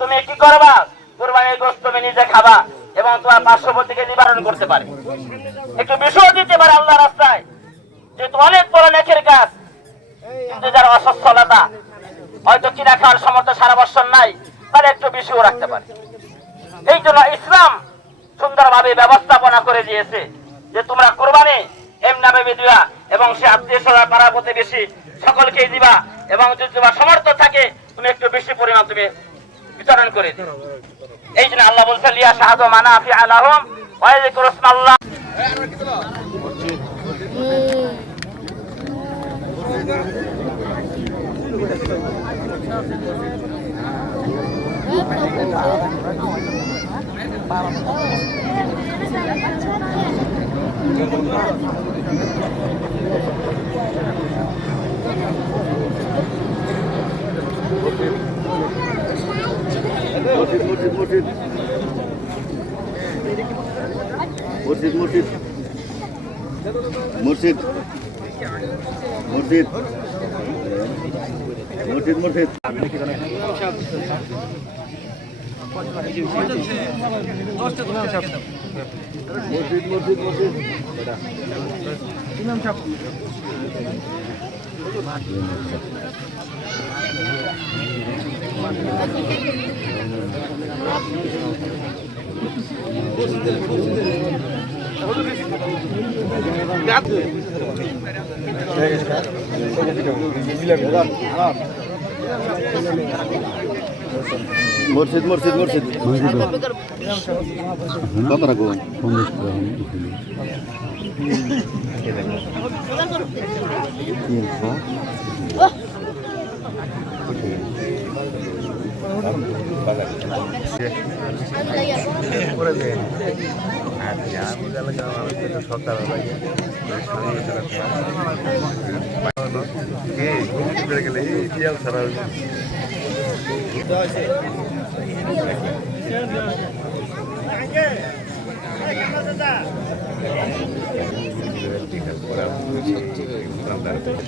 তুমি কি করবা? কুরবানির গোশত তুমি নিজে খাবা এবং তোমার পার্শ্ববর্তীকে নিবারণ করতে পারে। একটু বিষয় দিতে পারে আল্লাহ রাস্তায়, যেহেতু অনেক বড় নেকের কাজ কিন্তু যার অসচ্ছলতা হয়তো কিনা খাওয়ার সামর্থ্য সারা বছর নাই তাহলে একটু বেশিও রাখতে পারে। এই জন্য ইসলাম সুন্দরভাবে ব্যবস্থাপনা করে দিয়েছে যে তোমরা কোরবানি এমনা ভেবে দিবা এবং সে আত্মীয় স্বজন পাড়া প্রতিবেশী সকলকেই দিবা এবং যদি তোমার সমর্থ থাকে তুমি একটু বেশি পরিমাণ তুমি বিতরণ করে দিও। এই জন্য আল্লাহ বলছে লিয়া শাহাদু মানা আফি আলাহম ওয়াইযিকুর ইসমাল্লাহ। মসজিদ মসজিদ মসজিদ। মসজিদ মসজিদ মসজিদ মসজিদ মসজিদ মসজিদ মসজিদ মসজিদ মসজিদ মসজিদ মসজিদ মসজিদ কত রাখব?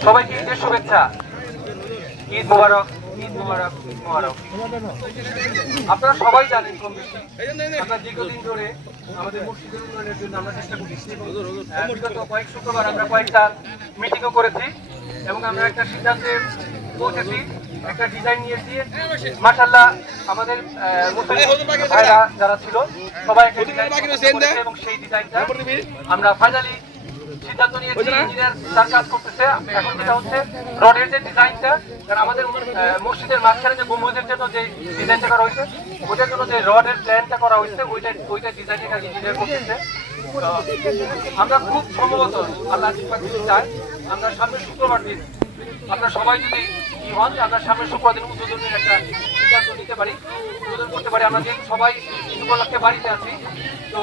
সবাইকে ঈদের শুভেচ্ছা। ঈদ মোবারক ঈদ মোবারক ঈদ মোবারক। আপনারা সবাই জানেন কম বেশি। আমরা দীর্ঘদিন ধরে আমাদের মসজিদের উন্নয়নের জন্য আমরা চেষ্টা করছি। কয়েক শুক্রবার আমরা কয়েকটা মিটিংও করেছি। এবং আমরা একটা সিদ্ধান্তে পৌঁছেছি একটা ডিজাইন নিয়েছি। মাশাল্লাহ আমাদের ভাইরা যারা ছিল সবাই একটা ডিজাইন এবং সেই ডিজাইনটা আমরা ফাইনালি সিদ্ধান্ত নিয়েছি ইঞ্জিনিয়ার তার কাজ করতেছে। এখন যেটা হচ্ছে রডের যে ডিজাইনটা কারণ আমাদের মসজিদের মাঝখানে যে গম্বুজের জন্য যে ডিজাইনটা করা হয়েছে ওটার জন্য যে রডের প্ল্যানটা করা হয়েছে ওইটা ওইটা ডিজাইনের কাজ ইঞ্জিনিয়ার করতেছে। আমরা খুব সম্ভবত আল্লাহ চাই। আমরা সামনে শুক্রবার দিন। আমরা সবাই যদি কি হন আমরা সামনে শুক্রবার দিন উদ্বোধনের একটা সিদ্ধান্ত নিতে পারি উদ্বোধন করতে পারি। আমরা যেহেতু সবাই উপলক্ষে বাড়িতে আছি তো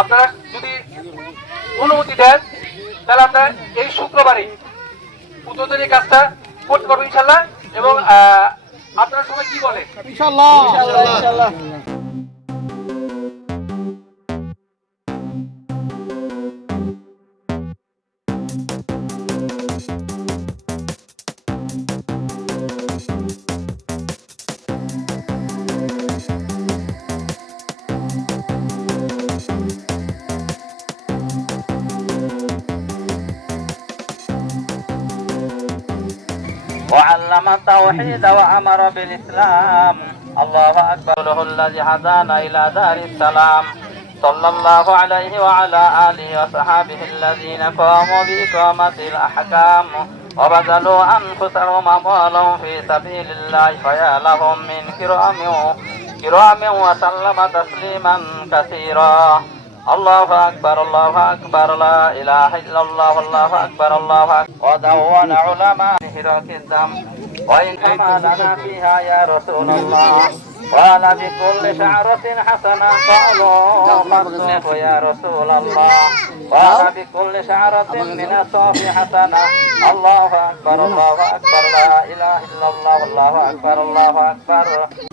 আপনারা যদি অনুমতি দেন তাহলে আমরা এই শুক্রবারে উদ্বোধনের কাজটা করতে পারব ইনশাল্লাহ এবং আপনারা সবাই কি বলে? ইনশাল্লাহ التوحيد وأمر بالإسلام. الله أكبر. له الذي هدانا إلى دار السلام. صلى الله عليه وعلى آله وصحابه الذين قاموا بإقامة الأحكام وبذلوا أنفسهم أموالهم في سبيل الله. فيا لهم من كرام كرام وسلم تسليما كثيرا. الله أكبر الله أكبر لا إله إلا الله الله أكبر الله أكبر. ودون علماء هراك الدم. وإن كما لنا فيها يا رسول الله. قال بكل شعرة حسنة قالوا فاصدق يا رسول الله. قال بكل شعرة من الصوف حسنة. الله أكبر الله أكبر لا إله إلا الله الله أكبر الله أكبر.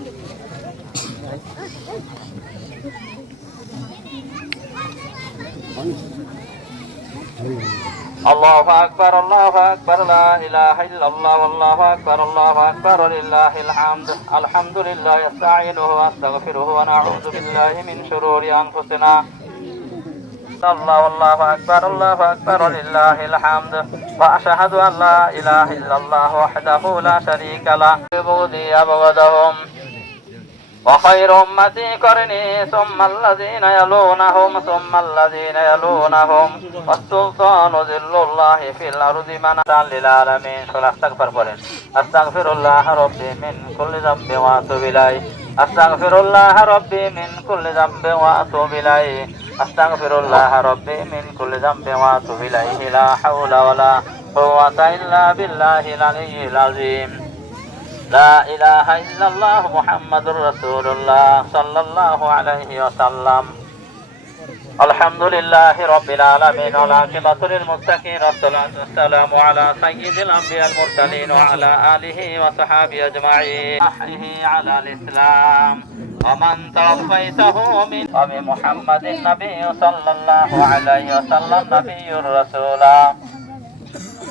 الله أكبر الله أكبر لا إله إلا الله والله أكبر الله أكبر لله الحمد الحمد لله استعينه واستغفره ونعوذ بالله من شرور أنفسنا الله والله أكبر الله أكبر لله الحمد وأشهد أن لا إله إلا الله وحده لا شريك له بودي أبغضهم وخير أمتي قرني ثم الذين يلونهم ثم الذين يلونهم والسلطان ذل الله في الأرض منعا للعالمين صلى استغفر قرن أستغفر الله ربي من كل ذنب وأتوب إليه أستغفر الله ربي من كل ذنب وأتوب إليه أستغفر الله ربي من كل ذنب وأتوب إليه لا حول ولا قوة إلا بالله العلي العظيم لا إله إلا الله محمد رسول الله صلى الله عليه وسلم الحمد لله رب العالمين والعاقبة للمتقين والصلاة والسلام على سيد الأنبياء المرسلين وعلى آله وصحابه أجمعين نحره على الإسلام ومن توفيته من وبمحمد النبي صلى الله عليه وسلم نبي رسولا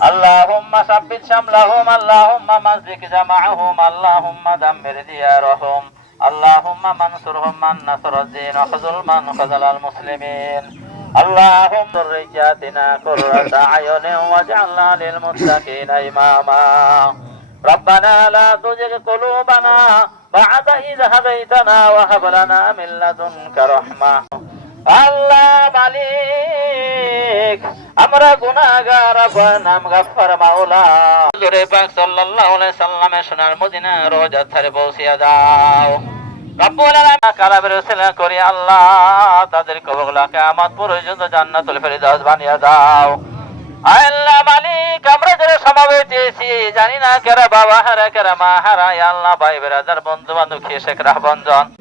اللهم ثبت شملهم اللهم مزق جمعهم اللهم دمر ديارهم اللهم منصرهم من نصر الدين وخذل من خذل المسلمين اللهم ذرياتنا قرة أعين واجعلنا للمتقين إماما ربنا لا تزغ قلوبنا بعد إذ هديتنا وهب لنا من لدنك رحمة আল্লাহ মালিক, আমরা গুনাহগার নাম গাফফার মাওলা। হুজুরে পাক সাল্লাল্লাহু আলাইহি সাল্লামের সোনার মদিনা রোজার ধারে ওসিলা করি আল্লাহ, তাদের কবরগুলো আমার পর্যন্ত জান্নাতুল ফেরদাউস বানিয়ে দাও। আল্লাহ আমরা যারা জানি না বাবা হারা কেরা মা হারা আল্লাহ, ভাই বন্ধু বান্ধব খেয়ে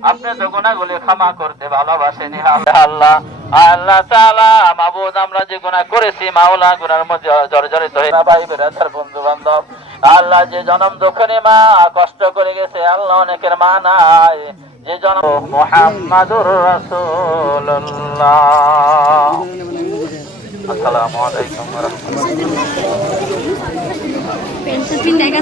আপনি তো গুণাগুলি ক্ষমা করতে ভালোবাসেন আল্লাহ। আল্লাহ মাবুদ, আমরা যে করেছি, মাওলা মধ্যে জর্জরিত হয়ে ভাই বন্ধু বান্ধব আল্লাহ যে জনম দক্ষিণে মা, কষ্ট করে গেছে, আল্লাহ অনেকের মা নাই। যে জনম মোহাম্মদুর Assalamualaikum warahmatullahi wabarakatuh. Pindah ke.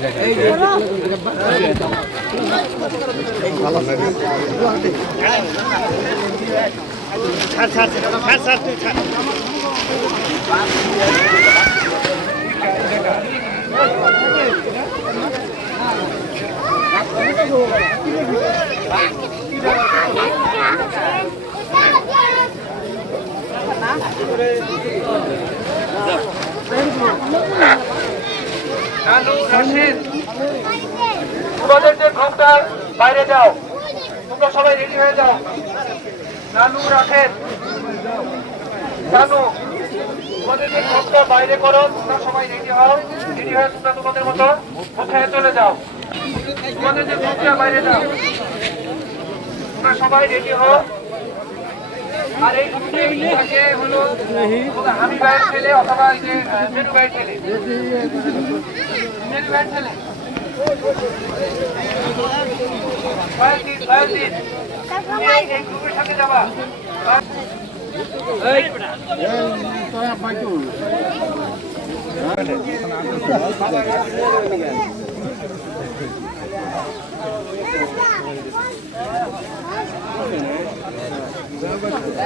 নানু রাশেদ তোমাদের যে গ্রুপটা বাইরে যাও। তোমরা সবাই রেডি হয়ে যাও। নানু রাশেদ নানু তোমাদের যে গ্রুপটা বাইরে করো। তোমরা সবাই রেডি হও। রেডি হয়ে তোমরা তোমাদের মতো কোথায় চলে যাও? তোমাদের যে গ্রুপটা বাইরে যাও। তোমরা সবাই রেডি হও। আর এই দুটিকে হলো হামি ভাইয়ের ছেলে অথবা যে মেরু ভাইয়ের ছেলে। মেরু ভাইয়ের ছেলে।